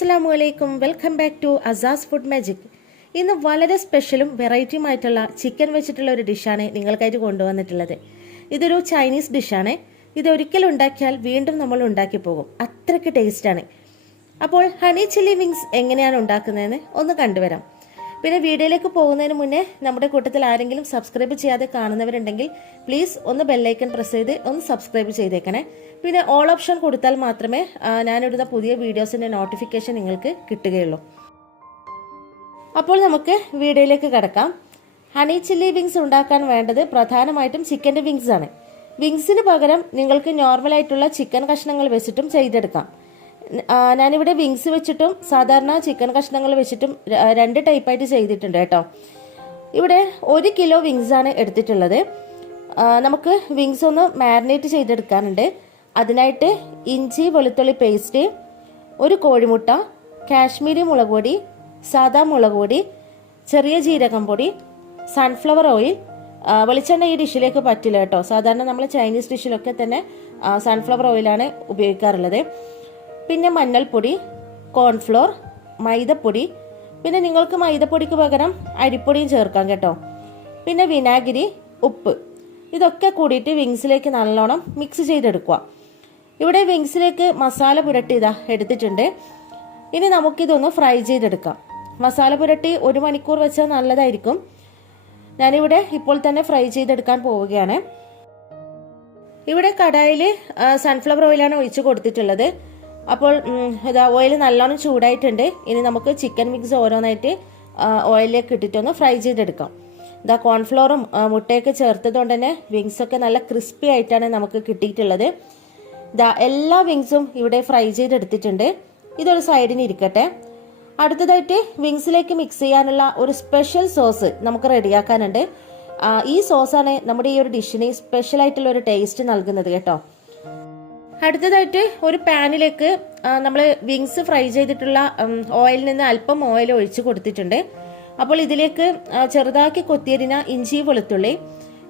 അസ്സലാമു welcome back to Asas food magic. ഇന്ന് വളരെ സ്പെഷ്യലും വെറൈറ്റിയുമായിട്ടുള്ള ചിക്കൻ വെച്ചിട്ടുള്ള ഒരു ഡിഷാണ് നിങ്ങൾക്കായിട്ട് കൊണ്ടുവന്നിട്ടുള്ളത്. ഇതൊരു ചൈനീസ് ഡിഷാണ്. ഇത് ഒരിക്കലും ഉണ്ടാക്കിയാൽ വീണ്ടും നമ്മൾ ഉണ്ടാക്കി പോകും, അത്രയ്ക്ക് ടേസ്റ്റാണ്. അപ്പോൾ ഹണി ചില്ലി വിങ്സ് എങ്ങനെയാണ് ഉണ്ടാക്കുന്നതെന്ന് ഒന്ന് കണ്ടുവരാം. പിന്നെ വീഡിയോയിലേക്ക് പോകുന്നതിന് മുന്നേ നമ്മുടെ കൂട്ടത്തിൽ ആരെങ്കിലും സബ്സ്ക്രൈബ് ചെയ്യാതെ കാണുന്നവരുണ്ടെങ്കിൽ പ്ലീസ് ഒന്ന് ബെല്ലൈക്കൺ പ്രസ് ചെയ്ത് ഒന്ന് സബ്സ്ക്രൈബ് ചെയ്തേക്കണേ. പിന്നെ ഓൾ ഓപ്ഷൻ കൊടുത്താൽ മാത്രമേ ഞാനിടുന്ന പുതിയ വീഡിയോസിൻ്റെ നോട്ടിഫിക്കേഷൻ നിങ്ങൾക്ക് കിട്ടുകയുള്ളൂ. അപ്പോൾ നമുക്ക് വീഡിയോയിലേക്ക് കടക്കാം. ഹണി ചില്ലി വിങ്സ് ഉണ്ടാക്കാൻ വേണ്ടത് പ്രധാനമായിട്ടും ചിക്കൻ്റെ വിങ്സ് ആണ്. വിങ്സിന് പകരം നിങ്ങൾക്ക് നോർമലായിട്ടുള്ള ചിക്കൻ കഷ്ണങ്ങൾ വെച്ചിട്ടും ചെയ്തെടുക്കാം. ഞാനിവിടെ വിങ്സ് വെച്ചിട്ടും സാധാരണ ചിക്കൻ കഷ്ണങ്ങൾ വെച്ചിട്ടും രണ്ട് ടൈപ്പായിട്ട് ചെയ്തിട്ടുണ്ട് കേട്ടോ. ഇവിടെ 1 കിലോ വിങ്സ് ആണ് എടുത്തിട്ടുള്ളത്. നമുക്ക് വിങ്സ് ഒന്ന് മാരിനേറ്റ് ചെയ്തെടുക്കാനുണ്ട്. അതിനായിട്ട് ഇഞ്ചി വെളുത്തുള്ളി പേസ്റ്റ്, ഒരു കോഴിമുട്ട, കാശ്മീരി മുളക് പൊടി, സാദാ മുളക് പൊടി, ചെറിയ ജീരകം പൊടി, സൺഫ്ലവർ ഓയിൽ. വെളിച്ചെണ്ണ ഈ ഡിഷിലേക്ക് പറ്റില്ല കേട്ടോ. സാധാരണ നമ്മൾ ചൈനീസ് ഡിഷിലൊക്കെ തന്നെ സൺഫ്ലവർ ഓയിലാണ് ഉപയോഗിക്കാറുള്ളത്. പിന്നെ മഞ്ഞൾപ്പൊടി, കോൺഫ്ലോർ, മൈദപ്പൊടി. പിന്നെ നിങ്ങൾക്ക് മൈദപ്പൊടിക്ക് പകരം അരിപ്പൊടിയും ചേർക്കാം കേട്ടോ. പിന്നെ വിനാഗിരി, ഉപ്പ്. ഇതൊക്കെ കൂടിയിട്ട് വിങ്സിലേക്ക് നല്ലോണം മിക്സ് ചെയ്തെടുക്കുക. ഇവിടെ വിങ്സിലേക്ക് മസാല പുരട്ടി ഇതാ എടുത്തിട്ടുണ്ട്. ഇനി നമുക്കിതൊന്ന് ഫ്രൈ ചെയ്തെടുക്കാം. മസാല പുരട്ടി 1 മണിക്കൂർ വെച്ചാൽ നല്ലതായിരിക്കും. ഞാനിവിടെ ഇപ്പോൾ തന്നെ ഫ്രൈ ചെയ്തെടുക്കാൻ പോവുകയാണ്. ഇവിടെ കടായിൽ സൺഫ്ലവർ ഓയിലാണ് ഒഴിച്ച് കൊടുത്തിട്ടുള്ളത്. അപ്പോൾ ഇതാ ഓയിൽ നല്ലോണം ചൂടായിട്ടുണ്ട്. ഇനി നമുക്ക് ചിക്കൻ വിങ്സ് ഓരോന്നായിട്ട് ഓയിലിലേക്ക് ഇട്ടിട്ടൊന്ന് ഫ്രൈ ചെയ്തെടുക്കാം. ഇതാ കോൺഫ്ലോറും മുട്ടയൊക്കെ ചേർത്തത് കൊണ്ട് തന്നെ വിങ്സൊക്കെ നല്ല ക്രിസ്പി ആയിട്ടാണ് നമുക്ക് കിട്ടിയിട്ടുള്ളത്. ഇതാ എല്ലാ വിങ്സും ഇവിടെ ഫ്രൈ ചെയ്തെടുത്തിട്ടുണ്ട്. ഇതൊരു സൈഡിന് ഇരിക്കട്ടെ. അടുത്തതായിട്ട് വിങ്സിലേക്ക് മിക്സ് ചെയ്യാനുള്ള ഒരു സ്പെഷ്യൽ സോസ് നമുക്ക് റെഡിയാക്കാനുണ്ട്. ഈ സോസാണ് നമ്മുടെ ഈ ഒരു ഡിഷിന് സ്പെഷ്യൽ ആയിട്ടുള്ള ഒരു ടേസ്റ്റ് നൽകുന്നത് കേട്ടോ. അടുത്തതായിട്ട് ഒരു പാനിലേക്ക് നമ്മൾ വിങ്സ് ഫ്രൈ ചെയ്തിട്ടുള്ള ഓയിലിൽ നിന്ന് അല്പം ഓയിൽ ഒഴിച്ച് കൊടുത്തിട്ടുണ്ട്. അപ്പോൾ ഇതിലേക്ക് ചെറുതാക്കി കൊത്തിയരിഞ്ഞ ഇഞ്ചി വെളുത്തുള്ളി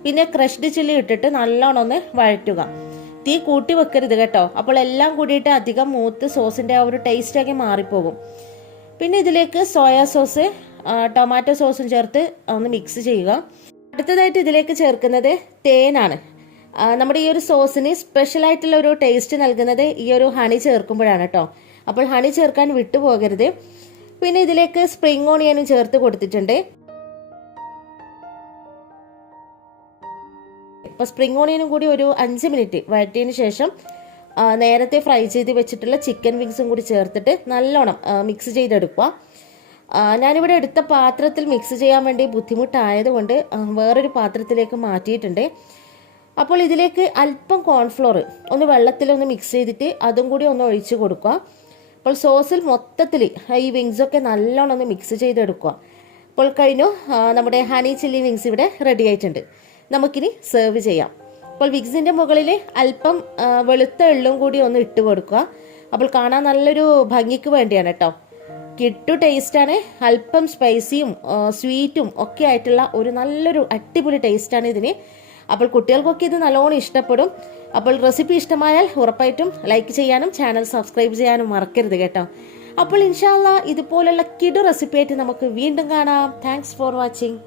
പിന്നെ ക്രഷ്ഡ് ചില്ലി ഇട്ടിട്ട് നല്ലോണം ഒന്ന് വഴറ്റുക. തീ കൂട്ടി വെക്കരുത് കേട്ടോ. അപ്പോൾ എല്ലാം കൂടിയിട്ട് അധികം മൂത്ത് സോസിന്റെ ആ ഒരു ടേസ്റ്റൊക്കെ മാറിപ്പോകും. പിന്നെ ഇതിലേക്ക് സോയാ സോസ്, ടൊമാറ്റോ സോസും ചേർത്ത് ഒന്ന് മിക്സ് ചെയ്യുക. അടുത്തതായിട്ട് ഇതിലേക്ക് ചേർക്കുന്നത് തേനാണ്. നമ്മുടെ ഈ ഒരു സോസിന് സ്പെഷ്യൽ ആയിട്ടുള്ള ഒരു ടേസ്റ്റ് നൽകുന്നത് ഈ ഒരു ഹണി ചേർക്കുമ്പോഴാണ് കേട്ടോ. അപ്പോൾ ഹണി ചേർക്കാൻ വിട്ടുപോകരുത്. പിന്നെ ഇതിലേക്ക് സ്പ്രിംഗ് ഓണിയനും ചേർത്ത് കൊടുത്തിട്ടുണ്ട്. ഇപ്പൊ സ്പ്രിംഗ് ഓണിയനും കൂടി ഒരു 5 മിനിറ്റ് വഴറ്റിയതിന് ശേഷം നേരത്തെ ഫ്രൈ ചെയ്ത് വെച്ചിട്ടുള്ള ചിക്കൻ വിങ്സും കൂടി ചേർത്തിട്ട് നല്ലോണം മിക്സ് ചെയ്തെടുക്കുക. ഞാനിവിടെ എടുത്ത പാത്രത്തിൽ മിക്സ് ചെയ്യാൻ വേണ്ടി ബുദ്ധിമുട്ടായതുകൊണ്ട് വേറൊരു പാത്രത്തിലേക്ക് മാറ്റിയിട്ടുണ്ട്. അപ്പോൾ ഇതിലേക്ക് അല്പം കോൺഫ്ലോർ ഒന്ന് വെള്ളത്തിലൊന്ന് മിക്സ് ചെയ്തിട്ട് അതും കൂടി ഒന്ന് ഒഴിച്ച് കൊടുക്കുക. അപ്പോൾ സോസിൽ മൊത്തത്തിൽ ഈ വിങ്സൊക്കെ നല്ലോണം ഒന്ന് മിക്സ് ചെയ്തെടുക്കുക. അപ്പോൾ കഴിഞ്ഞു, നമ്മുടെ ഹണി ചില്ലി വിങ്സ് ഇവിടെ റെഡി ആയിട്ടുണ്ട്. നമുക്കിനി സെർവ് ചെയ്യാം. അപ്പോൾ വിങ്സിൻ്റെ മുകളിൽ അല്പം വെളുത്ത എള്ളും കൂടി ഒന്ന് ഇട്ട് കൊടുക്കുക. അപ്പോൾ കാണാൻ നല്ലൊരു ഭംഗിക്ക് വേണ്ടിയാണ് കേട്ടോ. കിട്ടു ടേസ്റ്റാണ്. അല്പം സ്പൈസിയും സ്വീറ്റും ഒക്കെ ആയിട്ടുള്ള ഒരു നല്ലൊരു അടിപൊളി ടേസ്റ്റാണ് ഇതിന്. അപ്പോൾ കുട്ടികൾക്കൊക്കെ ഇത് നല്ലോണം ഇഷ്ടപ്പെടും. അപ്പോൾ റെസിപ്പി ഇഷ്ടമായാൽ ഉറപ്പായിട്ടും ലൈക്ക് ചെയ്യാനും ചാനൽ സബ്സ്ക്രൈബ് ചെയ്യാനും മറക്കരുത് കേട്ടോ. അപ്പോൾ ഇൻഷാ അല്ലാഹ് ഇതുപോലുള്ള കിടു റെസിപ്പി ആയിട്ട് നമുക്ക് വീണ്ടും കാണാം. Thanks for watching.